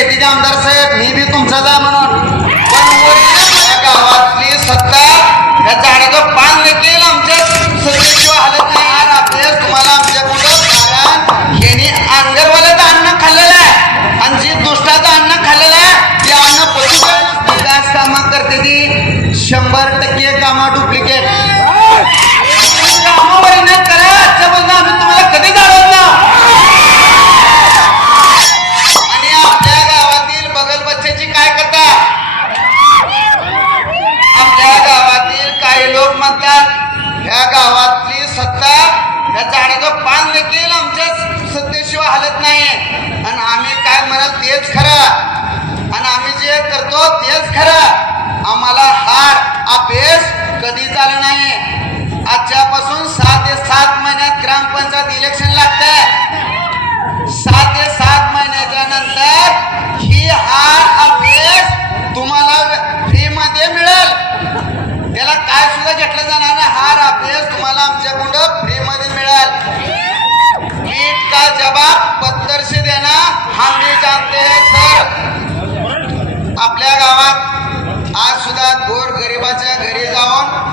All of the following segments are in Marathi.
शेतीचे आमदार साहेब मी बी तुमचा जा म्हणून. म्हणतात ह्या गावातली सत्ता या झाडाचं पान देखील आमच्या सत्तेशिवाय हलत नाही आणि आम्ही काय म्हणत तेच खरं.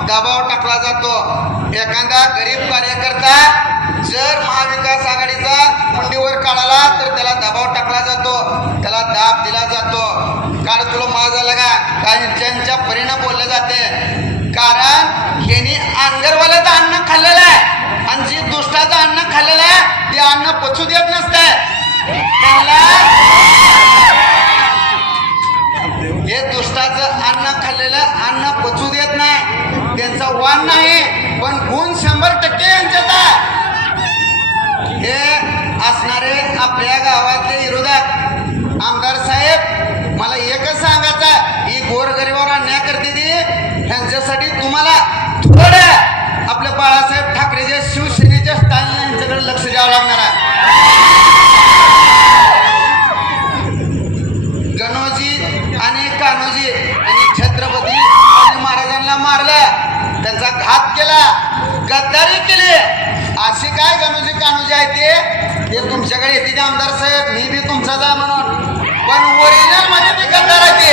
दबाव टाकला जातो. एखादा गरीब कार्यकर्ता जर महाविकास आघाडीचा मुंडीवर काढाला तर त्याला दबाव टाकला जातो. त्याला दाब दिला जातो. कारण तुला माज झालं का? काही ज्यांच्या परीनं बोललं जाते. कारण ह्यांनी अंगरवाल्याचं अन्न खाल्लेलं आहे. आणि जी दुष्टाचं अन्न खाल्लेलं आहे ते अन्न पचू देत नसतंय. त्यांना हे दुष्टाचं अन्न खाल्लेलं अन्न पचू देत नाही त्यांचा वाण नाही पण गुण शंभर टक्के यांच्यात आहे. हे असणारे आपल्या गावातले विरोधक आमदार साहेब मला एकच सांगायचा ही गोरगरिबावर अन्याय करते ती. ह्यांच्यासाठी तुम्हाला थोडं आपल्या बाळासाहेब ठाकरेच्या शिवसेनेच्या स्टाईल यांच्याकडे लक्ष द्यावं लागणार आहे. गणोजी आणि कान्होजी आणि छत्रपती महाराजांना मारलं त्यांचा घात केला गद्दारी केली. असे काय गणोजी कान्होजी आहे ते? ते तुमच्याकडे येते ते आमदार साहेब. मी बी तुमचाच आहे म्हणून. पण ओरिजिनलमध्ये ते गद्दार आहे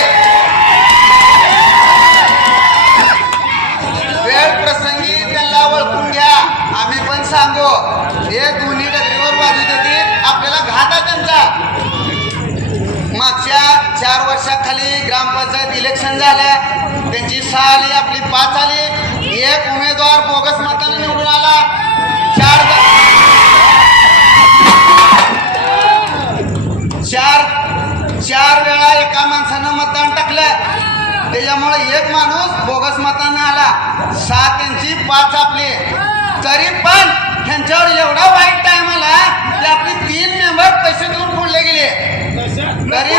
वेळ प्रसंगी त्यांना ओळखून घ्या. आम्ही पण सांगू. हे दोन्ही डगरीवर बाजू देतील आपल्याला घात आहे त्यांचा. मागच्या चार वर्षाखाली ग्रामपंचायत इलेक्शन झालं त्यांची सहा आली आपली पाच आली एक उमेदवार बोगस मताने सात आला पाच आपली. तरी पण त्यांच्यावर एवढा वाईट टाइम आला की आपली तीन मेंबर पैसे देऊन फोडले गेले. तरी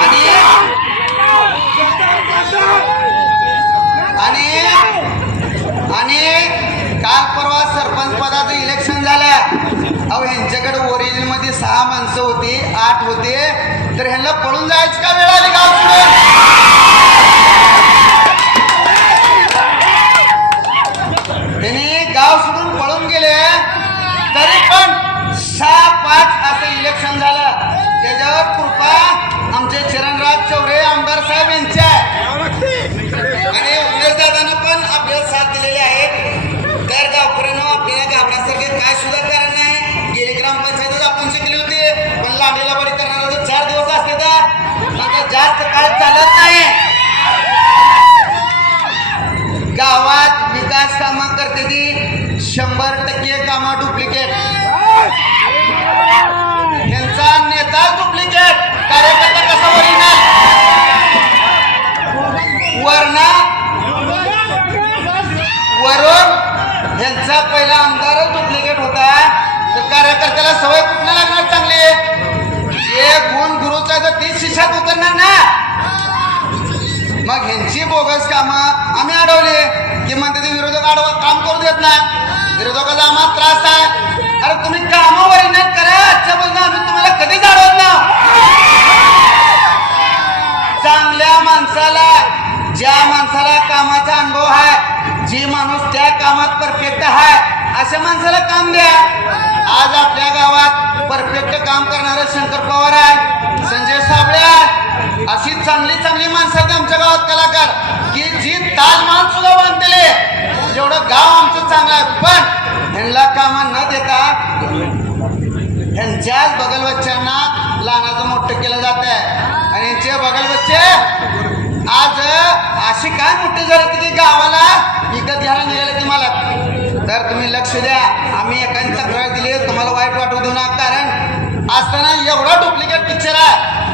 आणि आणि आणि काल परवा सरपंच पदाचं इलेक्शन झालं. अहो ह्यांच्याकडे ओरिजिनमध्ये सहा माणसं होती आठ होते तर ह्यांना पळून जायचं का? वेळ आली गाव कामं डुप्लिकेट यांचा नेता डुप्लिकेट कार्यकर्ता कसा ओरिजिनल वरना वरून यांचा पहिला आमदारच डुप्लिकेट होता. तर कार्यकर्त्याला सवय कुठनं लागणार चांगली? जे गुण गुरुचा तर तीच शिष्यात उतरणार ना. मग ह्यांची बोगस कामं आम्ही अडवली. की म्हणते ते विरोधक अडवा काम करू देत नाही. विरोधकाचा आम्हाला त्रास आहे. अरे तुम्ही कामावर येण्यात करा आजच्या बोलणं आम्ही तुम्हाला कधी जाणवत ना चांगल्या माणसाला ज्या माणसाला कामाचा अनुभव आहे जी माणूस त्या कामात परफेक्ट आहे अशा माणसाला काम द्या. आज आपल्या गावात परफेक्ट काम करणारे शंकर पवार आहे संजय साबळे आहे. अशी चांगली चांगली माणसं आहेत आमच्या गावात कलाकार की जी तालमान सुद्धा बांधलेले जेवढं गाव आमचं चांगलं आहे. पण ह्यांना कामं न देता ह्यांच्याच बगलबच्च्यांना लहानाचं मोठं केलं जात आहे. आणि यांचे बच्चे आज अशी काय मोठी झाली की गावाला विकत घ्यायला निघाले तुम्हाला तर तुम्ही लक्ष द्या आम्ही एखादी तक्रार दिली तुम्हाला वाईट वाटू देऊ नका कारण असताना एवढा डुप्लिकेट पिक्चर आहे.